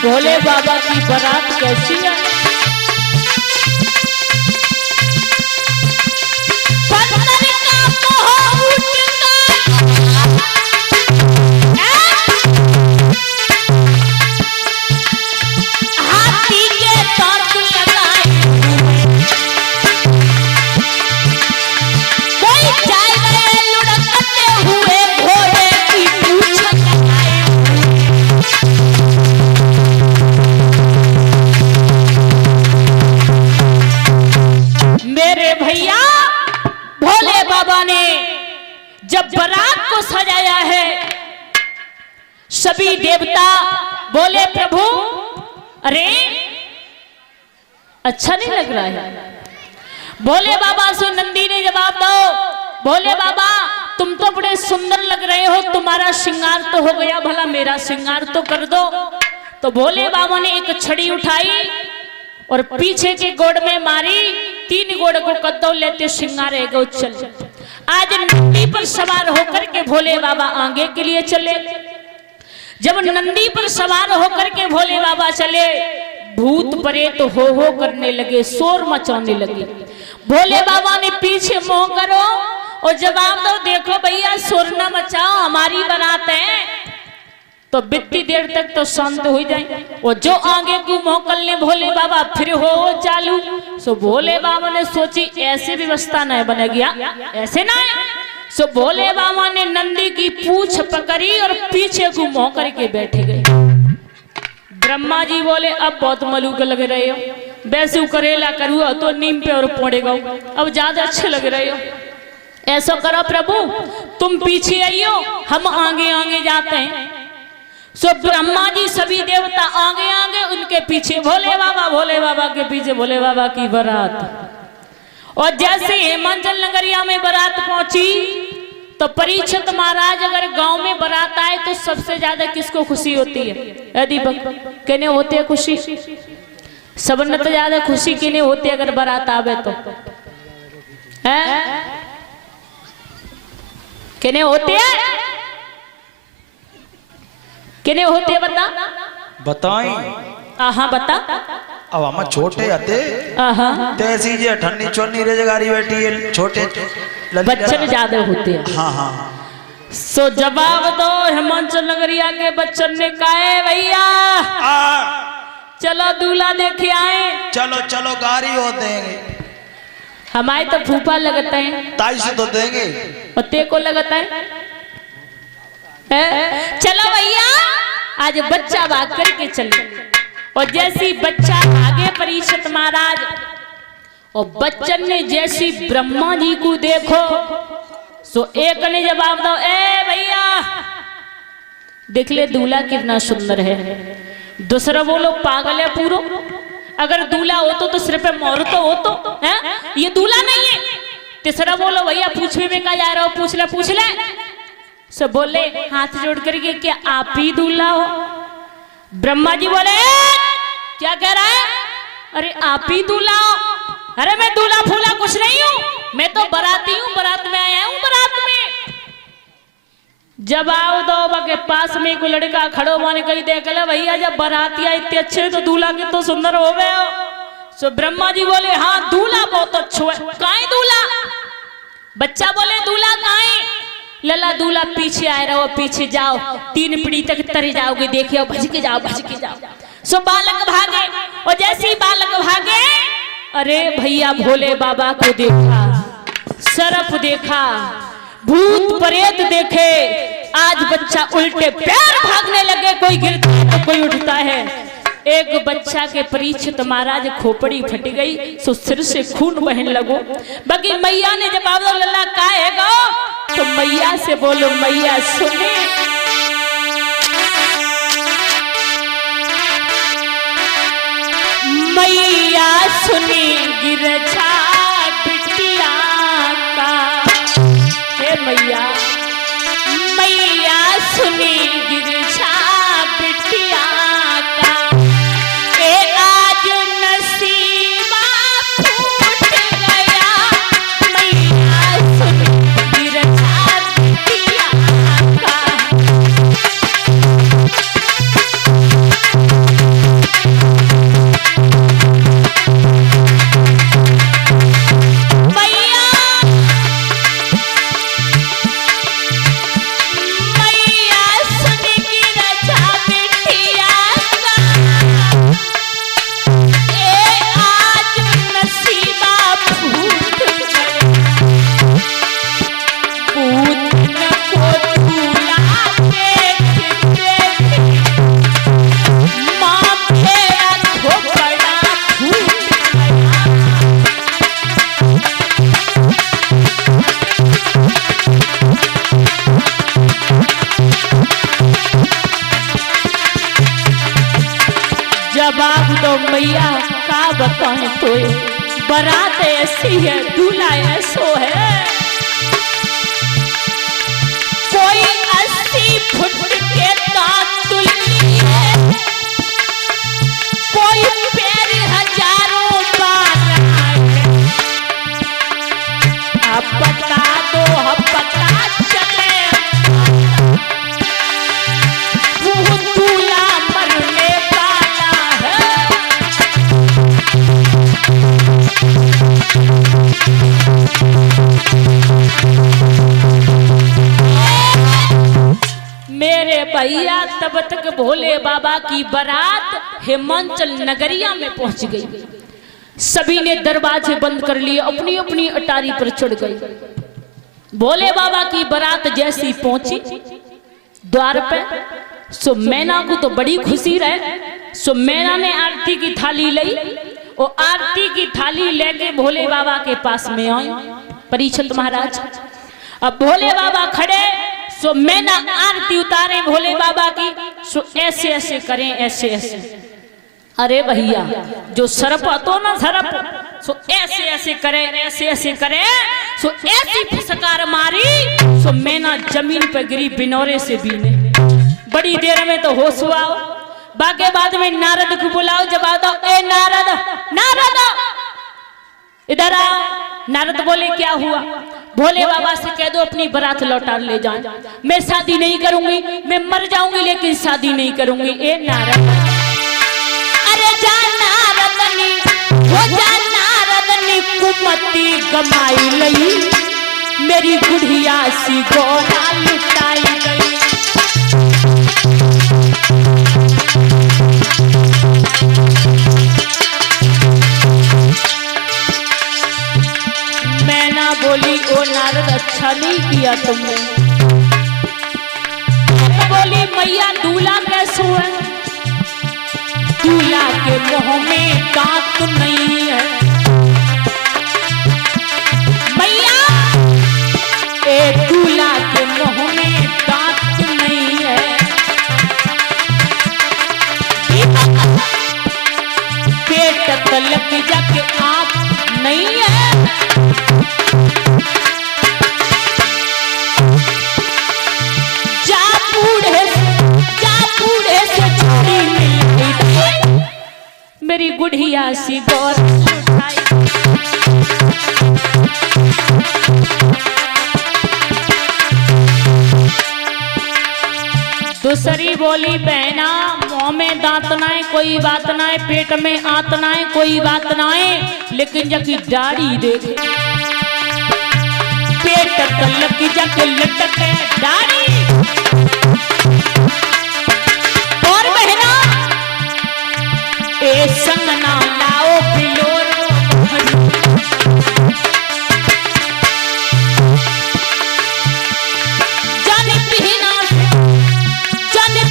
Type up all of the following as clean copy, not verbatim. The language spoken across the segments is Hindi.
भोले बाबा की बारात कैसी है? जब बारात को सजाया है, सभी देवता बोले प्रभु अरे अच्छा नहीं लग रहा है। भोले बाबा से नंदी ने जवाब दो, भोले बाबा तुम तो बड़े सुंदर लग रहे हो, तुम्हारा श्रृंगार तो हो गया, भला मेरा श्रृंगार तो कर दो। तो भोले बाबा ने एक छड़ी उठाई और पीछे के गोड़ में मारी, 3 गोड़ को कद्दो लेते श्रृंगार गो चल। आज नंदी पर सवार होकर के भोले बाबा आगे के लिए चले। जब नंदी पर सवार होकर के भोले बाबा चले, भूत प्रेत हो करने लगे, शोर मचाने लगे। भोले बाबा ने पीछे मुंह करो और जवाब दो, देखो भैया शोर न मचाओ, हमारी बारात है। तो बित्ती देर तक तो शांत हो जाए। और जो आगे की मुंह करने भोले बाबा फिर हो चालू। सो भोले बाबा ने सोची ऐसे व्यवस्था नहीं बना गया, ऐसे ना। सो भोले बाबा ने नंदी की पूंछ पकड़ी और पीछे को मुंह करके बैठे गए। ब्रह्मा जी बोले अब बहुत मलूक लग रहे हो, वैसे करेला करूँ तो नीम पे और पोड़ेगा, अब ज्यादा अच्छे लग रहे हो। ऐसा करो प्रभु तुम पीछे आइयो, हम आगे आगे जाते हैं। सो ब्रह्मा जी सभी देवता आगे आगे, उनके पीछे भोले बाबा के पीछे भोले बाबा की बारात। और जैसे हिमाचल नगरिया में बारात पहुंची तो परीक्षित महाराज अगर गांव में बारात आए तो सबसे ज्यादा किसको खुशी होती है? यदि कहने होते है खुशी, सबने तो ज्यादा खुशी किने होती है अगर बारात आवे तो है? कहने होते हैं, किने होते बता बताई। हाँ बता। अब हम छोटे आते तैसी जे ठन्नी चोन्नी रेजगारी बैठी है, छोटे बच्चन ज्यादा होते हैं। हाँ हाँ। सो जवाब दो, हिमाचल नगरिया के बच्चन ने कहा भैया चलो दूल्हा देखे आए। चलो चलो गाड़ी हो देंगे, हमारे तो फूफा लगता है, ताई से तो देंगे, पत्ते को लगता है। चलो भैया आज बच्चा भाग करके चले। और जैसी बच्चा आगे परीक्षित महाराज और बच्चन ने जैसी ब्रह्मा जी को देखो, सो एक ने जवाब दो, ए भैया देख ले दूल्हा कितना सुंदर है। दूसरा बोलो पागल है पूरो, अगर दूल्हा हो तो सिर पे मोर तो हो तो है, ये दूल्हा नहीं है। तीसरा बोलो भैया पूछने में क्या जा रहा हो, पूछ ले। सब बोले हाथ जोड़ करके क्या आप ही दूल्हा हो? ब्रह्मा जी बोले क्या कह रहा है? अरे आप ही दूल्हा हो? अरे मैं दूल्हा फूला कुछ नहीं हूँ, मैं तो बराती हूँ, बारात में आया हूँ, बारात में। जब आओ दो के पास में एक लड़का खड़ो माने कहीं देख ले भैया, जब बाराती आए इतने अच्छे तो दूल्हा के तो सुंदर हो गए हो। सो ब्रह्मा जी बोले हाँ दूल्हा बहुत अच्छा है। कहाँ दूल्हा? बच्चा बोले दूल्हा कहाँ है? लला दूल्हा पीछे आए रहो, पीछे जाओ, 3 पीढ़ी तक तरे जाओगे, देखिए भज के जाओ। सो बालक भागे और जैसे ही बालक भागे, अरे भैया भोले बाबा को देखा, सरफ देखा, भूत प्रेत देखे। आज बच्चा उल्टे पैर भागने लगे, कोई गिरता है तो कोई उठता है। एक बच्चा के परीक्षित महाराज खोपड़ी फट गई, सो सिर से खून बहने लगो। बाकी मैया ने जवाब दो, लल्ला का है गो? तो मैया से बोलो मैया सुने। मैया सुनी गिरछा बिटिया का, हे मैया सुनी गिरछा बिटिया का, ए आज नसीबा फूट गया। मैया सुनी गिरछा बिटिया का, जवाब दो मैया का बताएं तो बारात ऐसी है दूल्हा ऐसो है। कोई 80 फुट के तातुल्य है, कोई पैर हजारों बार है। अब बता दो अब पता चले वो दूल्हा मरने वाला है। मेरे भैया तब तक भोले बाबा की बारात हिमाचल नगरिया में पहुंच गई। सभी ने दरवाजे बंद कर लिए, अपनी अपनी अटारी पर चढ़ गए। भोले बाबा की बारात जैसी पहुंची द्वार पे, सो मैना को तो बड़ी खुशी रहे। सो मैना ने आरती की थाली ली और आरती की थाली लेके भोले बाबा के पास में आई परीक्षित महाराज। अब भोले बाबा खड़े, सो मैना आरती उतारे भोले बाबा की, सो ऐसे ऐसे करें ऐसे ऐसे। अरे भैया जो सरप तो ना सरप, सो ऐसे ऐसे करे ऐसे ऐसे करे, सो ऐसी फुसकार मारी, सो मैना जमीन पे गिरी बिनौरे से बीने। बड़ी देर में तो होश हुआ। बाके बाद में नारद को बुलाओ, जवाब दो। ए नारद, नारद इधर आओ। नारद बोले क्या हुआ? भोले बाबा से कह दो अपनी बारात लौटा ले जाएं। मैं शादी नहीं करूंगी, मैं मर जाऊंगी लेकिन शादी नहीं करूंगी। ए नारद, अरे जा नारदनी, वो जा नारदनी कुमति गमाई लई, मेरी बुढ़िया सी गोरा लुटाई गई। मैना बोली ओ नारद अच्छा नहीं किया तुमने। बोली मैया दूल्हा कैसे है? दूल्हा के मुंह में दांत नहीं है। मैया ए दूल्हा के मुंह में दांत नहीं है। पेट तलक जाके आंख नहीं है। मेरी गुड़िया सी गौर दूसरी बोली बहना मुंह में दांत ना है कोई बात ना है, पेट में आंत ना है कोई बात ना है, लेकिन जबकि दाढ़ी देखे पेट तलक जाके लटक है दाढ़ी। और बहना ए संग ना लाओ पिलोरो, जाने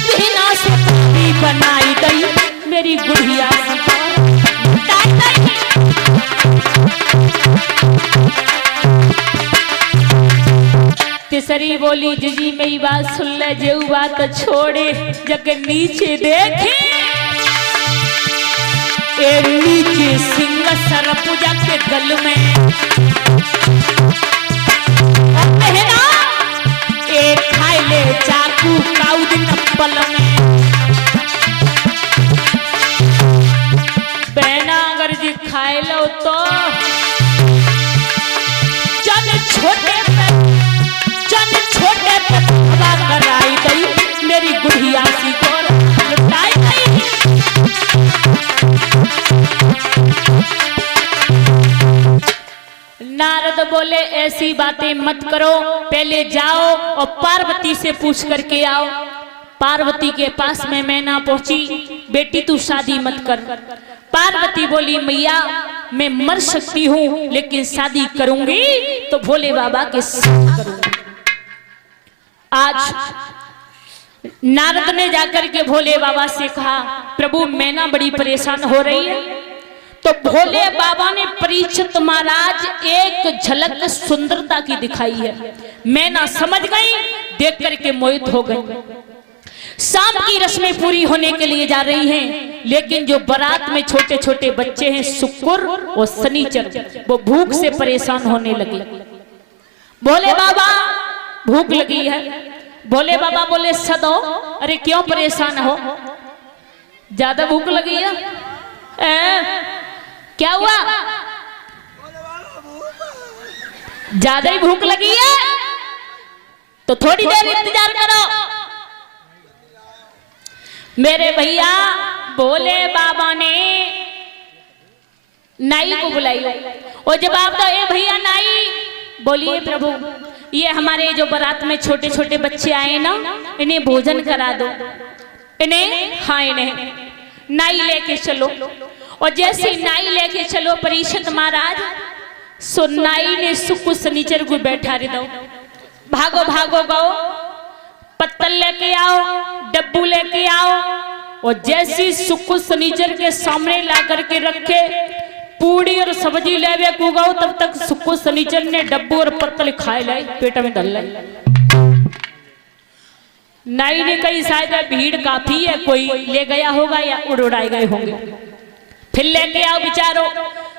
पीना से बनाई गई मेरी गुड़िया। तीसरी बोली जीजी मेरी बात सुन ले, जेऊ बात छोड़े जग नीचे देखे, ए नीचे सिंह सरप जाके गल में बहना ए खाए ले चाकू काउद नप्पल में। बहना अगर जी खाए लो तो जन छोटे पे हवा कराई गई मेरी गुड़िया सी गोर लुटाई गई। नारद बोले ऐसी बातें मत करो, पहले जाओ और पार्वती से पूछ करके आओ। पार्वती के पास में मैना पहुंची, बेटी तू शादी मत कर। पार्वती बोली मैया मैं मर सकती हूँ लेकिन शादी करूंगी तो भोले बाबा के साथ करूंगी। आज नारद ने जाकर के भोले बाबा से कहा प्रभु मैना बड़ी परेशान हो रही है। तो भोले बाबा ने परीक्षित महाराज एक झलक सुंदरता की दिखाई है। मैना समझ गई, देख करके मोहित हो गई। शाम की रस्में पूरी होने के लिए जा रही हैं, लेकिन जो बारात में छोटे छोटे बच्चे हैं शुक्र और शनिचर, वो भूख से परेशान होने लगे। बोले बाबा भूख लगी है। बोले बाबा बोले सदो। अरे क्यों परेशान हो, ज्यादा भूख लगी है? क्या हुआ, ज्यादा ही भूख लगी है तो थोड़ी देर इंतजार करो। मेरे भैया बोले बाबा ने नाई को बुलाइए और जवाब दो। ए भैया नाई। बोलिए प्रभु, ये हमारे जो बारात में छोटे छोटे बच्चे आए ना, इन्हें भोजन करा दो। इन्हें, हाँ इन्हें नाई लेके चलो। और जैसे नाई लेके चलो परीक्षित महाराज, सो नाई ने सुख शनिचर को बैठा रे दो। भागो भागो गाओ, पत्तल लेके आओ, डब्बू लेके आओ। और जैसी सुख शनिचर के सामने ला करके रखे, पूड़ी और सब्जी लेवे को गाओ, तब तक सुख शनिचर ने डब्बू और पत्तल खाए लाई, पेट में डल लाई। नाई ने कही शायद भीड़ काफी है, कोई ले गया होगा या उड़ाए गए होंगे, फिर लेके आओ बिचारो।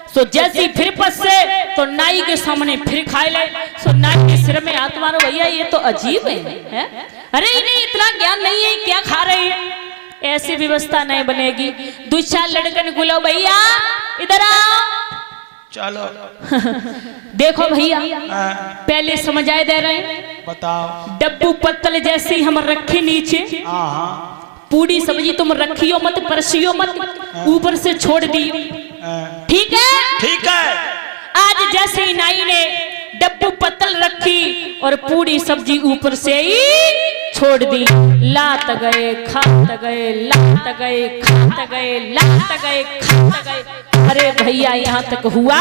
सो जैसी फिर पसे तो नाई के सामने फिर खाए ले। सो नाई के सिर में हाथ मारो, भैया ये तो अजीब है? अरे इन्हें इतना ज्ञान नहीं है, क्या खा रहे हैं? ऐसी व्यवस्था नहीं बनेगी। दो चार लड़कन बुलाओ, भैया इधर आओ, चलो। देखो भैया पहले समझाए दे रहे हैं, बताओ। डब्बू पत्तल जैसे ही हम रखे नीचे, पूरी सब्जी तुम रखियो मत, परसियो मत, ऊपर से छोड़ दी। ठीक है? ठीक है। आज जैसे ही नाई ने डब्बू पत्तल रखी और पूरी सब्जी ऊपर से ही छोड़ दी, लात गए खात गए, लात गए खात गए, लात गए खात गए। अरे भैया यहाँ तक हुआ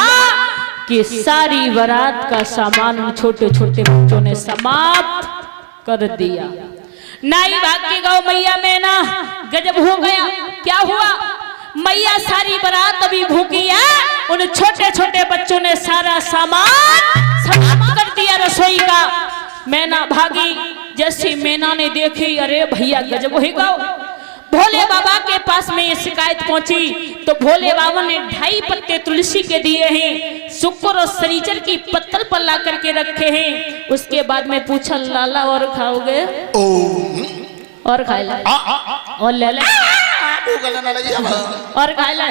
कि सारी बारात का सामान छोटे छोटे बच्चों ने समाप्त कर दिया। नाई भाग के गाँव, मैया में ना गजब हो गया। क्या हुआ? मैया सारी बारात अभी भूखी है, उन छोटे छोटे बच्चों ने सारा सामान समाप्त कर दिया रसोई का। मैना भागी, जैसे मैना ने देखी, अरे भैया गजब हो गया। भोले बाबा के पास में ये शिकायत पहुंची तो भोले बाबा ने 2.5 पत्ते तुलसी के दिए हैं, शुक्र और शनिचर की पत्तल पर ला करके रखे हैं। उसके बाद में पूछा, लाला और खाओगे? और खा ले, और ले ले, और खा ले।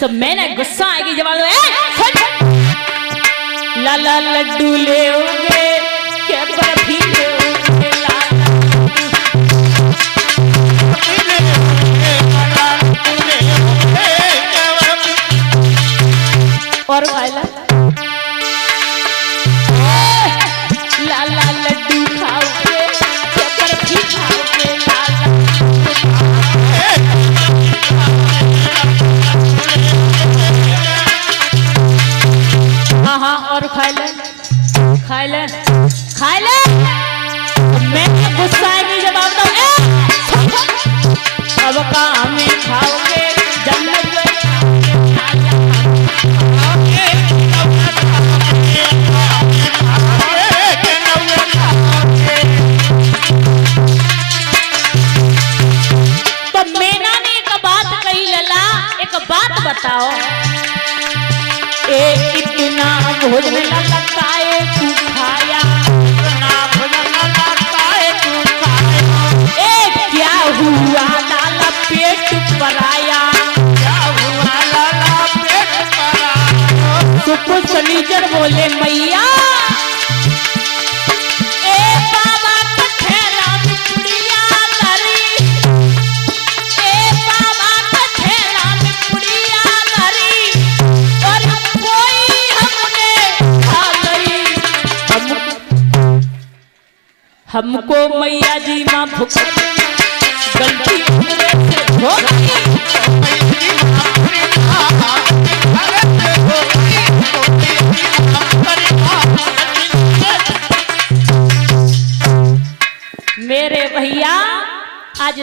सब मैंने गुस्सा आएगी जवाब दो, लाला लड्डू ले क्या बर्फी ले लाला, और खा ले, लाला लड्डू खाओगे क्या बर्फी खाओगे लाला। हाँ हाँ और खा ले, खा ले, खा ले। मैं गुस्सा आएगी जवाब दो, अब कहाँ में खाओगे जन्नत में। तो मैना ने एक बात कही, लला एक बात बताओ, इतना भोजन लगता है तू खाया, इतना भोजन लगता है तू खाया, क्या हुआ लाला पेट पर आया, क्या हुआ लाला पेट पर आया। सुख शनिचर बोले, मैया बाबा का ठेला में पुड़िया धरी, बाबा का ठेला में पुड़िया धरी, और कोई हमने खा गई। हमको मैया जी माँ भूख गलती से हो